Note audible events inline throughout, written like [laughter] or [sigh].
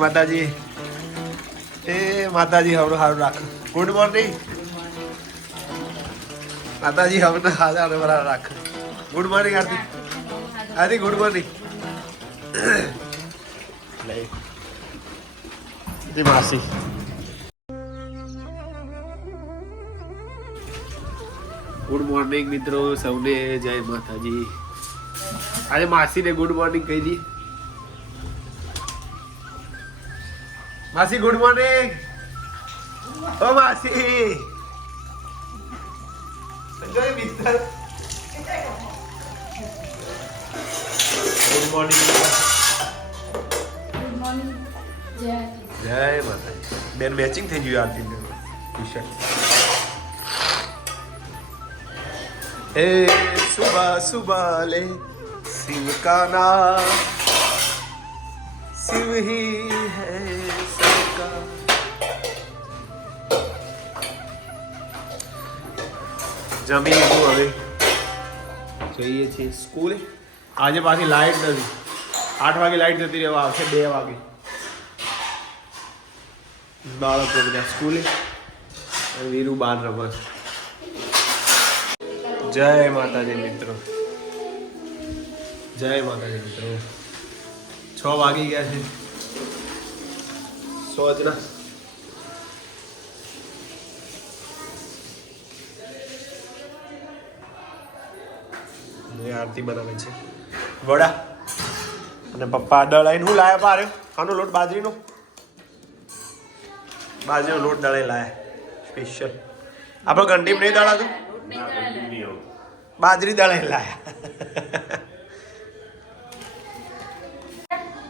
માતાજી. એ માતાજી હવરું સારું રાખ. ગુડ મોર્નિંગ માતાજી હવે હાજર બરાબર રાખ. Good morning Aarti. Aarti good morning માસી. ગુડ મોર્નિંગ મિત્રો. સૌને જય માતાજી. આજે માસીને ગુડ મોર્નિંગ કહી દી માસી ગુડ મોર્નિંગ ઓ માસી સંજય મિત્ર ગુડ મોર્નિંગ ગુડ મોર્નિંગ જય જય માતાજી બેન મેચિંગ થઈ ગયું આરતી ટી શર્ટ ए सुबह सुबह ले शिव का नाम शिव ही है सबका જમી લીધું હવે. જઈએ છીએ સ્કૂલે. આજે પાછી લાઈટ નથી. આઠ વાગે લાઈટ જતી રહેવા આવશે બે વાગે. બાળકો બધા સ્કૂલે. વીરુ બાર રમત જય માતાજી મિત્રો. જય માતાજી મિત્રો. છ વાગી ગયા છે. સોજના ને આરતી બનાવે છે. વડા. અને પપ્પા દળાઈને હું લાયા પારે? આનો લોટ બાજરીનો? બાજરીનો લોટ દળાઈ લાયા. સ્પેશિયલ આપણો ઘંટી નહીં દળાતું? બાજરી દળાઈ લાયા.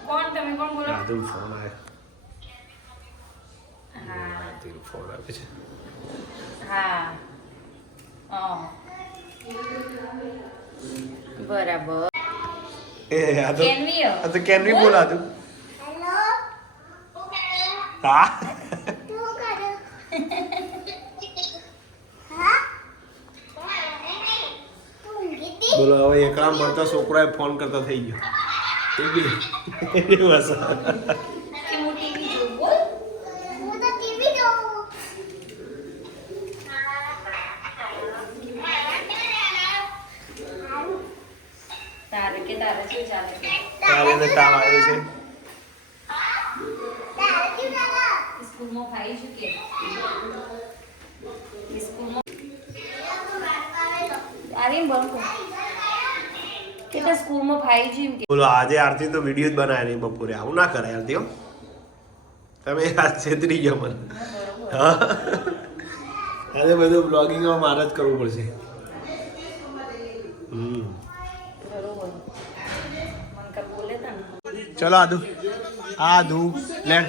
કોણ તમે? કોણ બોલો? રાધુલ ફોન આવ્યો હા ફોન આવે છે. હા. બરાબર. એ આ તો કેનવી આ તો કેનવી બોલાતું. હા બોલો હવે એકલા મળતા છોકરાએ ફોન કરતા થઈ ગયો. થઈ ગયું. [laughs] સ્કૂલમાં ખાઈ છું કે સ્કૂલમાં અરે બોલ આજે આરતી તો વીડિયો જ બનાવે નહીં બપોરે. આવું ના કરે આરતી હો. તમે આ છેતરી ગયો મને આજે બધું બ્લોગિંગમાં મારે જ કરવું પડશે. ચલો આદુ. આદુ. લેણ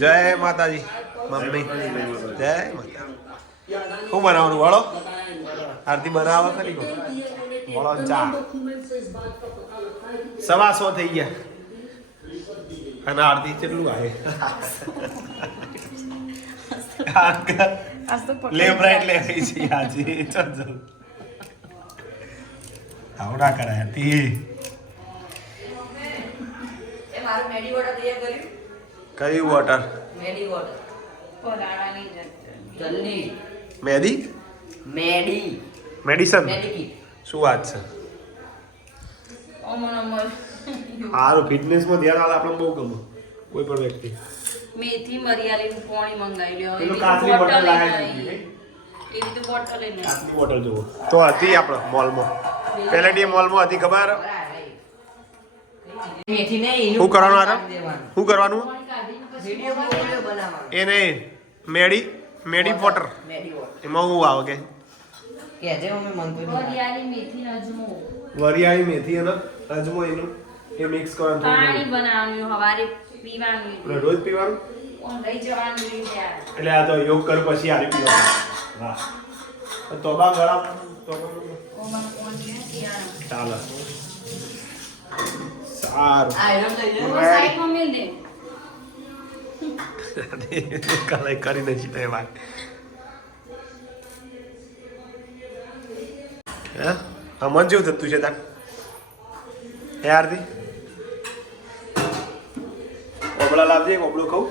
જય માતાજી મમ્મી. જય માતા શું બનાવવાનું વાળો? આરતી બનાવો ખરી વાળો ચા સવા સો થઈ ગયા. અને આરતી કેટલું આવે? આજ તો લેબ રાઈટ લે રહી છે આજે. ચાલ જાઉં કરાય આરતી. મારું મેડી વડા તૈયાર કર્યું? કઈ વોટર મેડી વોટર જલ્દી. મેદી મેડી. મેડિસન? શું વાત છે? અમર અમર. સારું ફિટનેસમાં ધ્યાન આવે આપણે બહુ ગમે. કોઈ પણ વ્યક્તિ. મેથી મરિયાળીનું પાણી મંગાવી લ્યો. પેલું કાચની તો બોટલ લાવી એવી તો બોટલ નહીં. કાચની બોટલ જુઓ. તો હતી આપણે મોલમાં પેલેડી મોલમાં હતી ખબર? મેથી નહીં શું કરવાનું આરે શું કરવાનું? એ નહીં મેડી મેડી પોટર. વોટર એમાં હું આવે કે? વરિયાળી મેથી અને અજમો એનું એ મિક્સ કરવાનું પાણી થોડું બનાવવાનું હવારે પીવાનું રોજ પીવાનું. એટલે આ તો યોગ કર પછી આરી પીવાનું. વાહ. તોબા ગળા તોબા નાખી સારું. આયરન લઈ લે ઓમાં સાઈડમાં મેલ દે. કલાઈ કરી નથી તે વાત હે મન જેવું થતું છે તાર હે આરતી કોબળા લાવજે કોબળો ખાઉં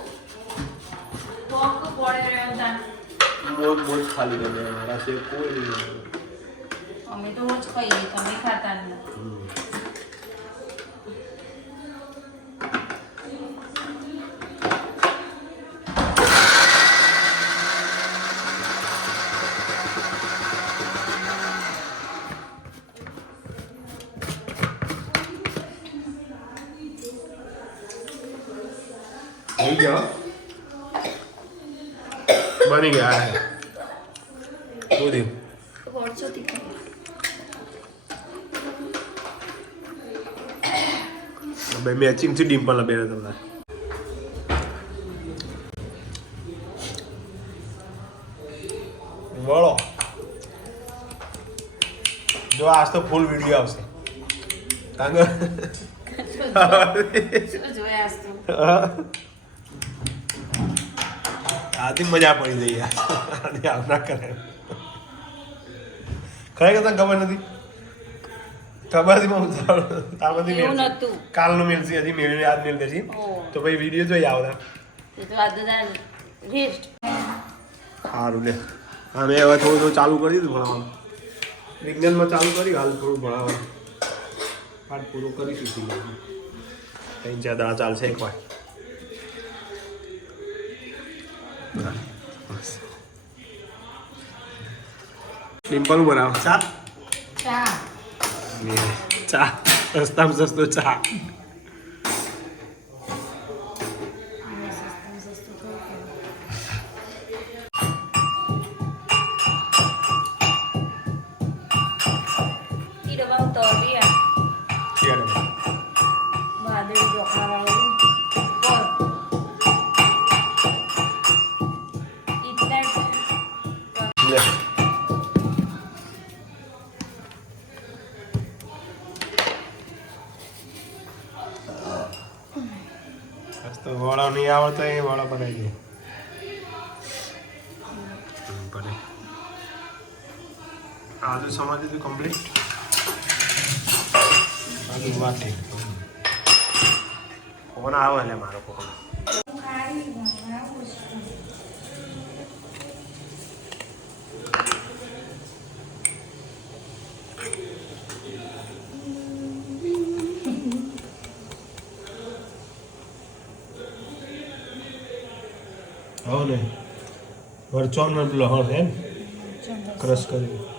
મોજ મોજ ખાલી ગમે મારા કોઈ અમે તો રોજ ખાઈએ તમે ખાતા નહીં થઈ ગયો બની ગયા ખાઈએ બે મેચિંગ છે ડિમ્પલ બે તમને વળો જો આજ તો ફૂલ વીડિયો આવશે. કારણ કે [laughs] જોયા હશે તું? આથી મજા પડી જઈ આથી આમ ના કરે. ખરેખર તને ખબર નથી? ખબર હતી પણ તારમાંથી નહોતું. કાલનું મેળવી હજી મેળવી આજ મેળ છે તો ભાઈ વીડિયો જોઈ આવતા સારું લે. હા મેં હવે થોડું થોડું ચાલુ કરી દીધું ભણાવવાનું. વિજ્ઞાનમાં ચાલુ કરી હાલ થોડું ભણાવવાનું. પાઠ પૂરો કરીશું. ચાર દાડા ચાલશે એક વાર. સિમ્પલ બનાવો ચા ચા ચા સસ્તામાં સસ્તો ચા વાળો નહીં આવડતો એ વાળો બનાવી દે. ભલે. આજુ સમજ તો કમ્પ્લીટ આજુ વાટે ફોન આવે એટલે મારો ફોન હો ને. વરચોન પેલો હળ એમ? ક્રશ કરી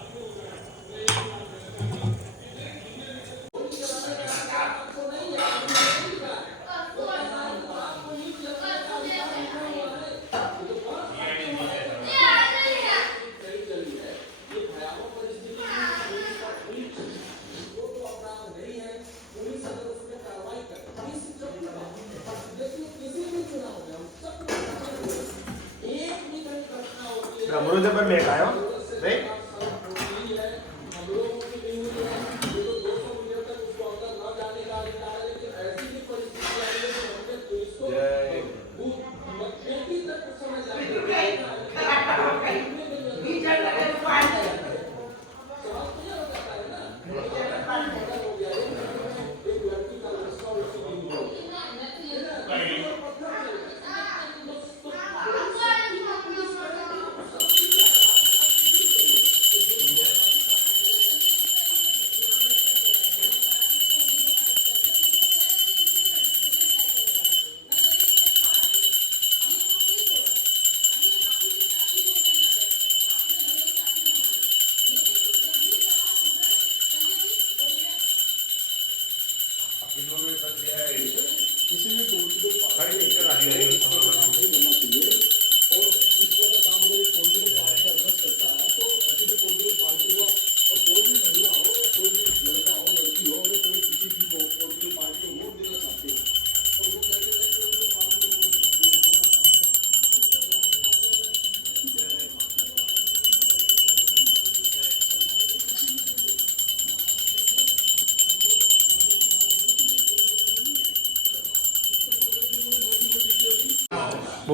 અમૃત પર મેં ખાયો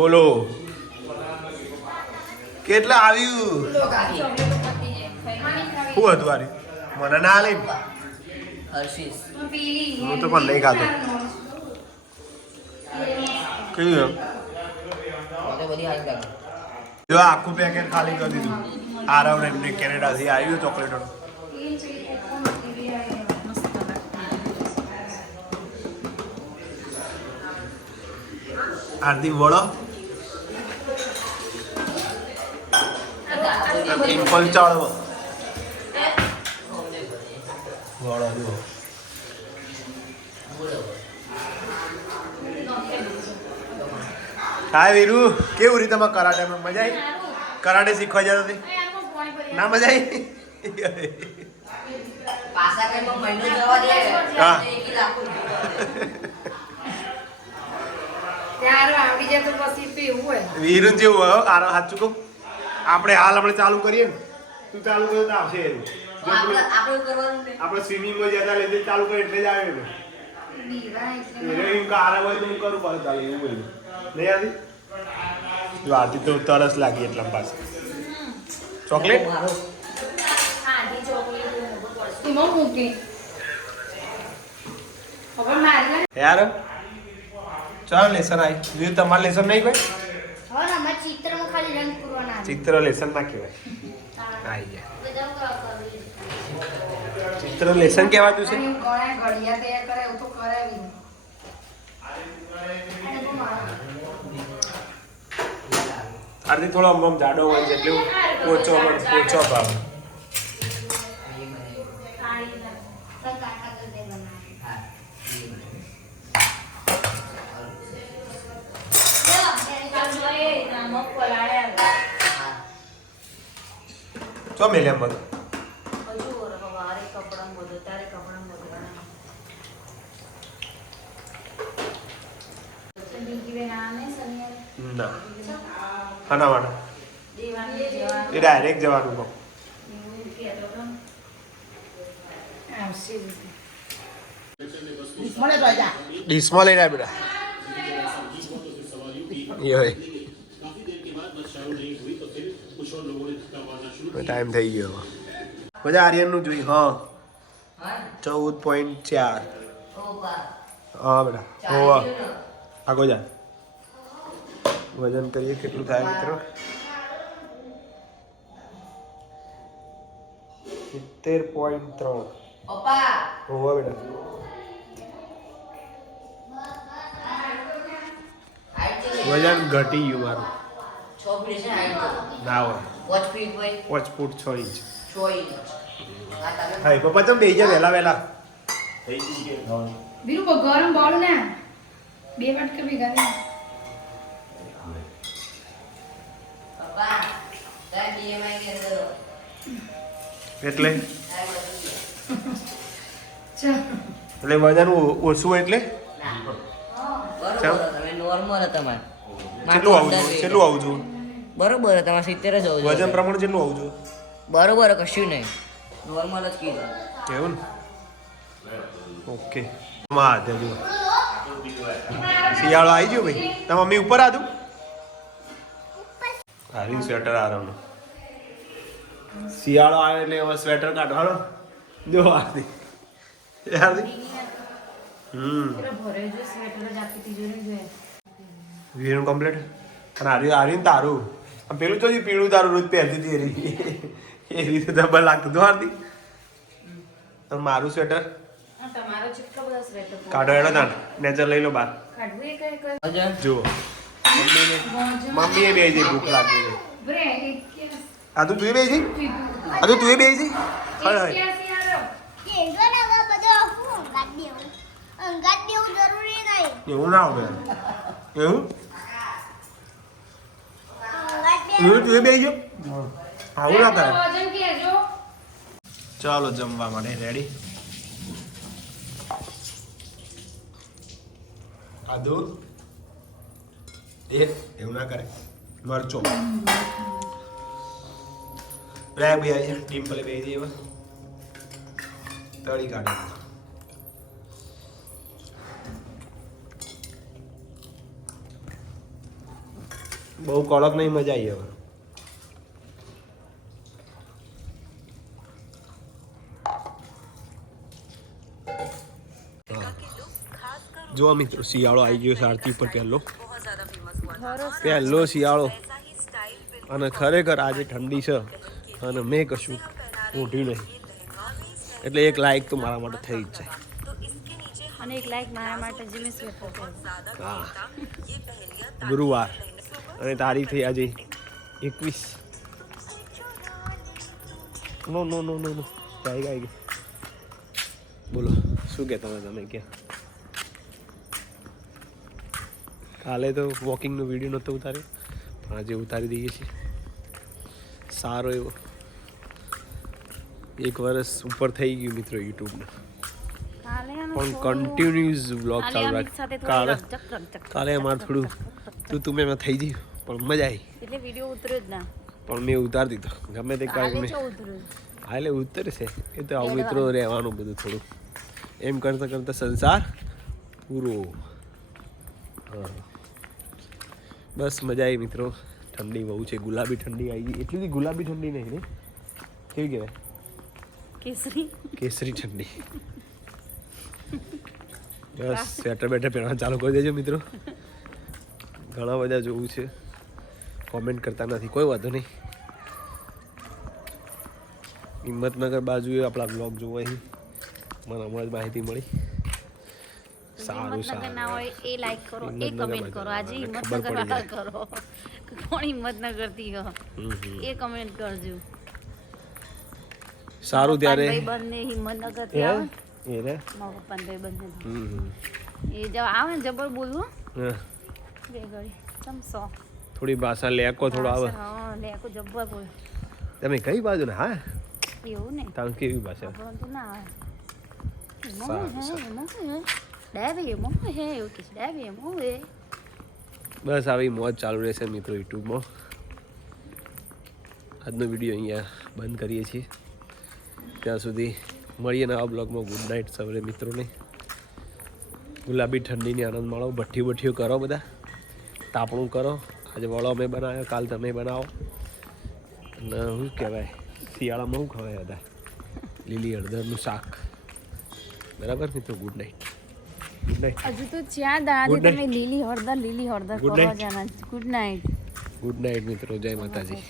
બોલો. કેટલા આવ્યું? શું હતું આરી મને ના આલી હું તો પણ નહીં ખાતો. કેવું જો આખું પેકેટ ખાલી કરી દીધું. આરવ એમને કેનેડાથી આવ્યું ચોકલેટો. હાર્દિક વળો ઇમ્પલ ચાળવો. વળો જુઓ હાય વીરુ કેવું રીતે કરાટેમાં મજા આવી? કરાટે શીખવા જતા હતી ના મજા આવી? હા. વીરુ જેવું આરો સાચું કહું આપણે હાલ આપણે ચાલુ કરીએ ને તું ચાલુ કરે તો આવશે એનું. આપણે પેલું આપણે કરવાનું ને આપણે સ્વિમિંગમાં જતા લઈને ચાલુ કરે એટલે જ આવે ને. એટલે એમ હોય તો હું કરું પાછું ચાલે એવું બધું. નહીં જો આરતી તો તરસ લાગી એટલા પાસે ચોકલેટ? યાર ચાલ લેસન આવી જોયું તમારે લેસન નહીં કોઈ હવે ને અમારે ચિત્રમાં ખાલી રંગ પૂરવાના છે. ચિત્ર લેસન ના કહેવાય. આવી જાય. ચિત્ર લેસન કહેવાતું છે. આરતી થોડો આમ જાડો હોય એટલે ઓછો ઓછો ભાવ. ચો મેલે મત ના. ખાના માટે એ ડાયરેક્ટ જવાનું કહું. ડીશમાં લઈને આવ બેટા. ટાઈમ થઈ ગયો બધા આર્યનનું જોઈ, હા. ચૌદ પોઈન્ટ ચાર. હા, બેટા. હોવા આગો જા વજન કરીએ, કેટલું થાય મિત્રો? સિત્તેર પોઈન્ટ ત્રણ. હોવા બેટા. વજન ઘટી ગયું મારું. ના હોય. પાંચ ફીટ હોય? પાંચ ફૂટ છ ઇંચ. છ ઇંચ. હા પપ્પા તમે બેસી જા વહેલા વહેલા. બીરું કો? ગરમ બોલ ને? બે વાટકા ભેગા હો. એટલે? છે. એટલે વજન ઓછું એટલે? ના. બરોબર. ચાલ. હે, તમે નોર્મલ તમારે. કેટલું આવું માથું કેટલું આવું જોઈએ બરોબર તમારે સિત્તેર જ હોવું વજન પ્રમાણ કેટલું આવું જોઈએ. બરોબર કશું નહીં. નોર્મલ જ કીધું. એવું ને? ઓકે માં શિયાળો આવી ગયો ભાઈ. તમે મમ્મી ઉપર આદું? હારી સ્વેટર આરામનો. શિયાળો આવે એટલે હવે સ્વેટર કાઢવાનો. જો આરતી આરતી હમ. પેલો ભરે જો સ્વેટર જ આપી દીધું ને જોઈએ વીરનું કમ્પ્લીટ અને હારી હારીને તારું. પેલું તો જે પીળું તારું રોજ પહેરતી હતી એ રીતે એ રીતે ડબલ લાગતું હતું હારતી અને મારું સ્વેટર. કાઢો એનો તાણ. નેચર લઈ લો બાર એ જુઓ. મમ્મી મમ્મીએ બે જઈ ભૂખ લાગી છે. આ તું તું બે. જઈ આ તું તું બે જઈ હા હું અંગાત દેવું? અંગાત દેવું જરૂરી નહીં. એવું ના આવે એવું? એવું તું બે જો. આવું ના કરે. ચાલો જમવા માટે રેડી આદુ એ એવું ના કરે. મરચો. રે બે આવી ડિમ્પલે બે દેવા તળી કાઢે. બહુ કડક નહીં મજા આવી હવે. જો મિત્રો શિયાળો આવી ગયો છે આરતી ઉપર પહેલો. પહેલો શિયાળો. અને ખરેખર આજે ઠંડી છે અને મેં કશું મોઢ્યું નહીં. એટલે એક લાયક તો મારા માટે થઈ જ જાય. અને એક લાઈક મારા માટે હા. ગુરુવાર. અને તારીખ થઈ આજે એકવીસ નો નો નો નો નો ગાઈ ગાઈ ગઈ બોલો શું કે તમે તમે ક્યાં કાલે તો વોકિંગનો વીડિયો નહોતો ઉતાર્યો પણ આજે ઉતારી દઈએ છીએ સારો એવો એક વર્ષ ઉપર થઈ ગયું મિત્રો યુટ્યુબને પણ કન્ટિન્યુઝ કન્ટિન્યુઅસ બ્લોગ ચાલુ રાખ કાલે કાલે અમારે થોડું તું તું મેં થઈ ગયું પણ મજા આવી. એટલે વિડિયો ઉતર્યો જ ના. પણ મેં ઉતારી દીધો. ગમે તે કાંઈ મેં હા એટલે ઉતરશે એ તો આવું મિત્રો રહેવાનું બધું થોડું એમ કરતાં કરતાં સંસાર પૂરો. હા. બસ મજા આવી મિત્રો. ઠંડી બહુ છે. ગુલાબી ઠંડી આવી ગઈ. એટલી બધી ગુલાબી ઠંડી નહીં ને કેવી કહેવાય? કેસરી. કેસરી ઠંડી. [laughs] બસ સ્વેટર બેટર પહેરવાનું ચાલુ કરી દેજો મિત્રો. ઘણા બધા જોવું છે. કોમેન્ટ કરતા નથી. કોઈ વાંધો નહીં. હિંમતનગર બાજુએ આપણા બ્લોગ જોવા મને હમણાં જ માહિતી મળી. સારું સારું. ના હોય એ લાઈક કરો એ કમેન્ટ કરો. આજે હિંમતનગર વાળા કરો. કોણ હિંમતનગરથી. એ કમેન્ટ કરજો. સારું ત્યારે. બંને હિંમતનગરથી? આવે એ રે? મારા પપ્પાને બંને. એ જવા આવે ને જબર બોલવું? હા. બે ઘડી. ચમસો. થોડી ભાષા લેકો થોડો આવે. હા લે જબ્બર બોલ તમે કઈ બાજુ ને હા? એવું ને? કેવી ભાષા ના આવે. બસ આવી મોજ ચાલુ રહેશે મિત્રો યુટ્યુબમાં. આજનો વીડિયો અહીંયા બંધ કરીએ છીએ. ત્યાં સુધી મળીએ નવા બ્લોગમાં. ગુડ નાઇટ સવારે મિત્રોને. ગુલાબી ઠંડીની આનંદ માણો. ભઠ્ઠી બઠ્ઠીઓ કરો બધા. તાપણું કરો. આજે વડો અમે બનાવ્યો કાલ તમે બનાવો. અને શું કહેવાય? શિયાળામાં શું ખવાય હતા લીલી હળદરનું શાક. બરાબર મિત્રો ગુડ નાઇટ ગુડ નાઇટ હજુ તો જ્યાં દાદી તમે લીલી હળદર લીલી હળદર ગુડ કરવા ગુડ નાઇટ ગુડ નાઇટ મિત્રો. જય માતાજી.